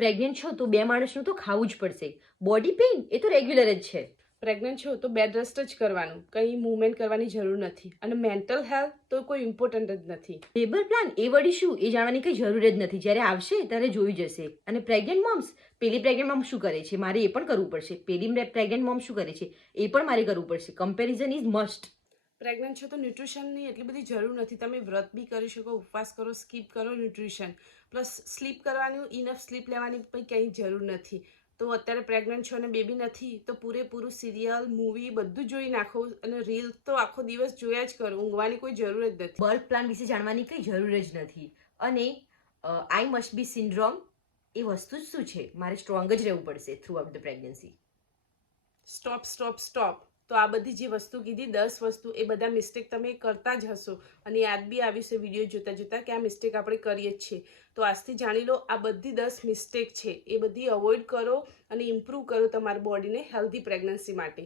Pregnant છો તો 2 માણસનું તો ખાવું જ પડશે. બોડી પેઇન એ તો રેગ્યુલર જ છે. પ્રેગ્નન્ટ છો તો બેડ રેસ્ટ જ કરવાનું, કંઈ મૂવમેન્ટ કરવાની જરૂર નથી. અને મેન્ટલ હેલ્થ તો કોઈ ઇમ્પોર્ટન્ટ જ નથી. લેબર પ્લાન એ વળી શું એ જાણવાની કંઈ જરૂર જ નથી. જ્યારે આવશે ત્યારે જોઈ જશે. અને પ્રેગ્નન્ટ મોમ્સ, પેલી પ્રેગ્નન્ટ મોમ શું કરે છે મારે એ પણ કરવું પડશે. પેલી પ્રેગ્નન્ટ મોમ શું કરે છે એ પણ મારે કરવું પડશે. Comparison is must. પ્રેગ્નન્ટ છો તો ન્યુટ્રિશનની એટલી બધી જરૂર નથી. તમે વ્રત બી કરી શકો, ઉપવાસ કરો, સ્કીપ કરો ન્યુટ્રિશન. પ્લસ સ્લીપ કરવાનું, ઇનફ સ્લીપ લેવાની પણ કંઈ જરૂર નથી. તો અત્યારે પ્રેગ્નન્ટ છો અને બેબી નથી તો પૂરેપૂરું સિરિયલ, મૂવી બધું જોઈ નાખો અને રીલ તો આખો દિવસ જોયા જ કરો. ઊંઘવાની કોઈ જરૂર જ નથી. બર્થ પ્લાન વિશે જાણવાની કંઈ જરૂર જ નથી. અને આઈ મસ્ટ બી સિન્ડ્રોમ એ વસ્તુ જ શું છે? મારે સ્ટ્રોંગ જ રહેવું પડશે through out the pregnancy. Stop stop stop. તો આ બધી જે વસ્તુ કીધી 10 વસ્તુ, એ બધા મિસ્ટેક તમે કરતા જ હશો અને યાદ બી આવ્યું છે વિડીયો જોતા જોતા કે આ મિસ્ટેક આપણે કરીએ જ છીએ. તો આજથી જાણી લો આ બધી 10 મિસ્ટેક છે એ બધી અવોઇડ કરો અને ઇમ્પ્રૂવ કરો તમારી બોડીને હેલ્ધી પ્રેગ્નન્સી માટે.